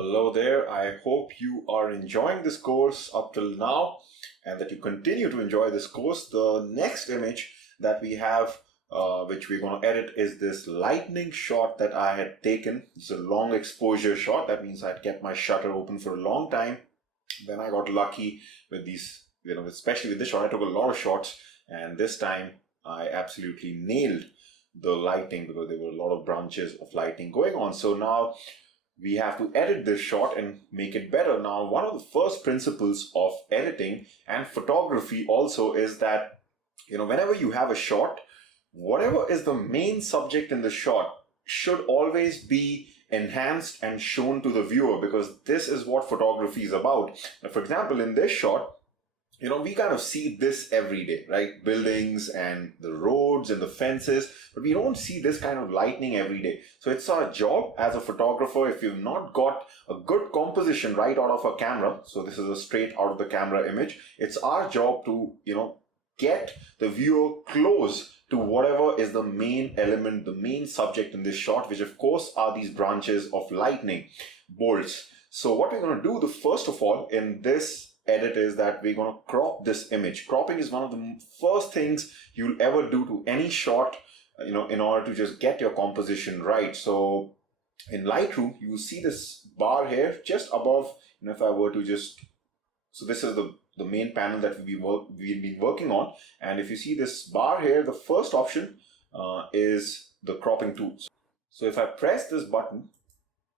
Hello there. I hope you are enjoying this course up till now and that you continue to enjoy this course. The next image that we have, which we're going to edit, is this lightning shot that I had taken. It's a long exposure shot. That means I'd kept my shutter open for a long time. Then I got lucky with these, especially with this shot. I took a lot of shots, and this time I absolutely nailed the lighting because there were a lot of branches of lighting going on. So now we have to edit this shot and make it better. Now, one of the first principles of editing and photography also is that, whenever you have a shot, whatever is the main subject in the shot should always be enhanced and shown to the viewer, because this is what photography is about. Now, for example, in this shot, we kind of see this every day, right? Buildings and the roads and the fences, but we don't see this kind of lightning every day. So it's our job as a photographer, if you've not got a good composition right out of a camera, so this is a straight out of the camera image, it's our job to, get the viewer close to whatever is the main element, the main subject in this shot, which of course are these branches of lightning, bolts. So what we're going to do, the first of all, in this edit is that we're going to crop this image. Cropping is one of the first things you'll ever do to any shot, in order to just get your composition right. So in Lightroom, you will see this bar here just above, if I were to just, so this is the main panel that we've been working on. And if you see this bar here, the first option is the cropping tool. So if I press this button,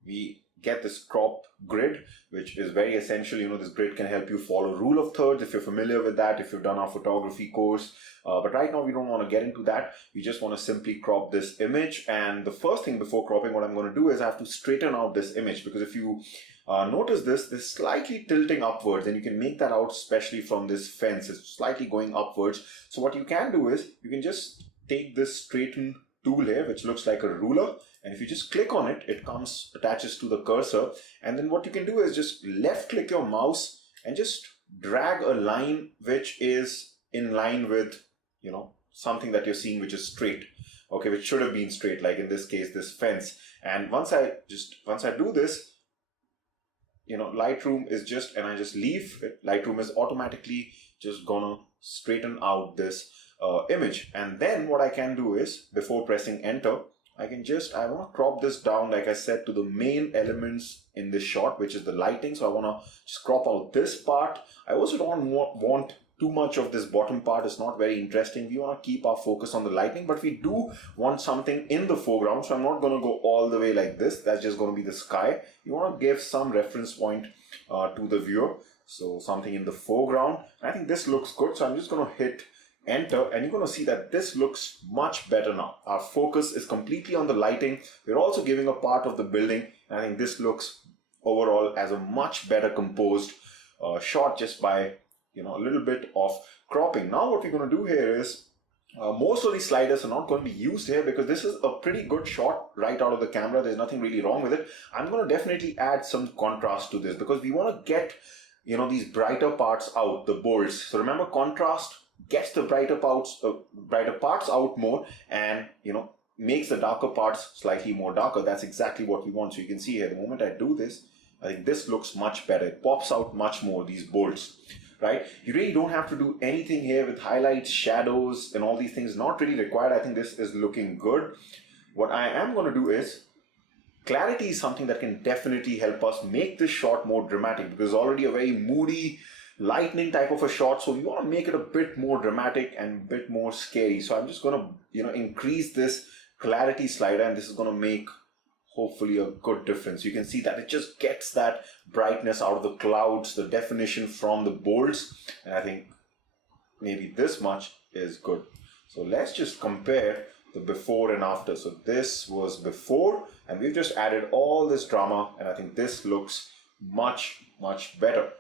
we get this crop grid, which is very essential. This grid can help you follow rule of thirds if you're familiar with that, if you've done our photography course. But right now we don't want to get into that. We just want to simply crop this image. And the first thing before cropping, what I'm going to do is I have to straighten out this image, because if you notice this slightly tilting upwards, and you can make that out especially from this fence. It's slightly going upwards. So what you can do is you can just take this straighten tool here, which looks like a ruler, and if you just click on it, it attaches to the cursor. And then what you can do is just left click your mouse and just drag a line which is in line with, something that you're seeing which is straight, okay, which should have been straight, like in this case, this fence. And once I do this, Lightroom is just, and I just leave it, Lightroom is automatically just gonna straighten out this image. And then what I can do is, before pressing enter, I want to crop this down, like I said, to the main elements in this shot, which is the lighting. So I want to just crop out this part. I also don't want too much of this bottom part. It's not very interesting. We want to keep our focus on the lighting, but we do want something in the foreground. So I'm not going to go all the way like this. That's just going to be the sky. You want to give some reference point to the viewer. So something in the foreground. I think this looks good. So I'm just going to hit enter, and you're going to see that this looks much better now. Our focus is completely on the lighting. We're also giving a part of the building, and I think this looks overall as a much better composed shot just by a little bit of cropping. Now what we're going to do here is most of these sliders are not going to be used here, because this is a pretty good shot right out of the camera. There's nothing really wrong with it. I'm going to definitely add some contrast to this, because we want to get these brighter parts out, the bolts. So remember, contrast gets the brighter parts out more, and makes the darker parts slightly more darker. That's exactly what we want. So you can see here, the moment I do this, I think this looks much better. It pops out much more, these bolts, right? You really don't have to do anything here with highlights, shadows, and all these things. Not really required. I think this is looking good. What I am going to do is, clarity is something that can definitely help us make this shot more dramatic, because it's already a very moody lightning type of a shot, so we want to make it a bit more dramatic and a bit more scary. So I'm just going to increase this clarity slider, and this is going to make hopefully a good difference. You can see that it just gets that brightness out of the clouds, the definition from the bolts, and I think maybe this much is good. So let's just compare the before and after. So this was before, and we've just added all this drama, and I think this looks much better.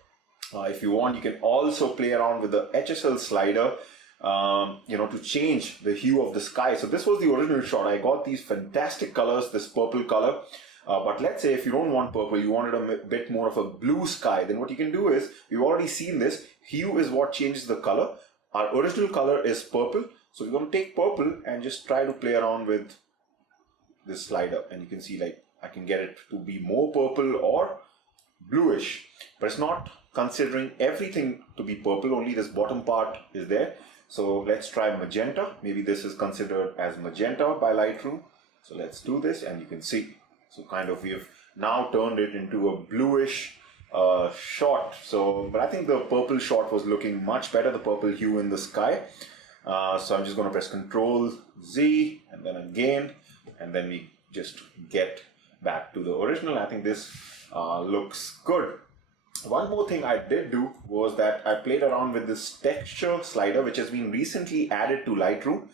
If you want, you can also play around with the HSL slider, to change the hue of the sky. So this was the original shot. I got these fantastic colors, this purple color. But let's say if you don't want purple, you wanted a bit more of a blue sky, then what you can do is, we've already seen this, hue is what changes the color. Our original color is purple. So we're going to take purple and just try to play around with this slider. And you can see, like, I can get it to be more purple or bluish, but it's not considering everything to be purple, only this bottom part is there. So let's try magenta. Maybe this is considered as magenta by Lightroom. So let's do this, and you can see. So kind of we've now turned it into a bluish shot. So, but I think the purple shot was looking much better, the purple hue in the sky. So I'm just going to press Control Z and then again, and then we just get back to the original. I think this looks good. One more thing I did do was that I played around with this texture slider, which has been recently added to Lightroom.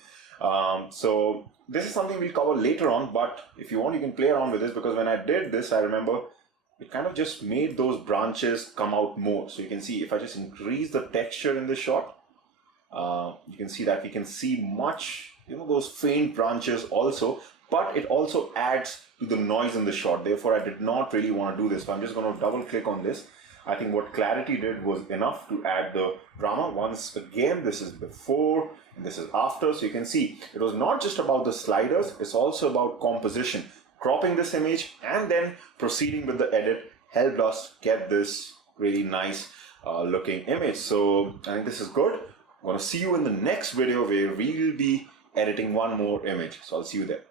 So this is something we'll cover later on, but if you want, you can play around with this, because when I did this, I remember it kind of just made those branches come out more. So you can see if I just increase the texture in this shot, you can see that we can see much, those faint branches also, but it also adds to the noise in the shot. Therefore, I did not really want to do this. So I'm just going to double click on this. I think what clarity did was enough to add the drama. Once again, this is before and this is after. So you can see it was not just about the sliders, it's also about composition. Cropping this image and then proceeding with the edit helped us get this really nice looking image. So I think this is good. I'm going to see you in the next video where we will be editing one more image. So I'll see you there.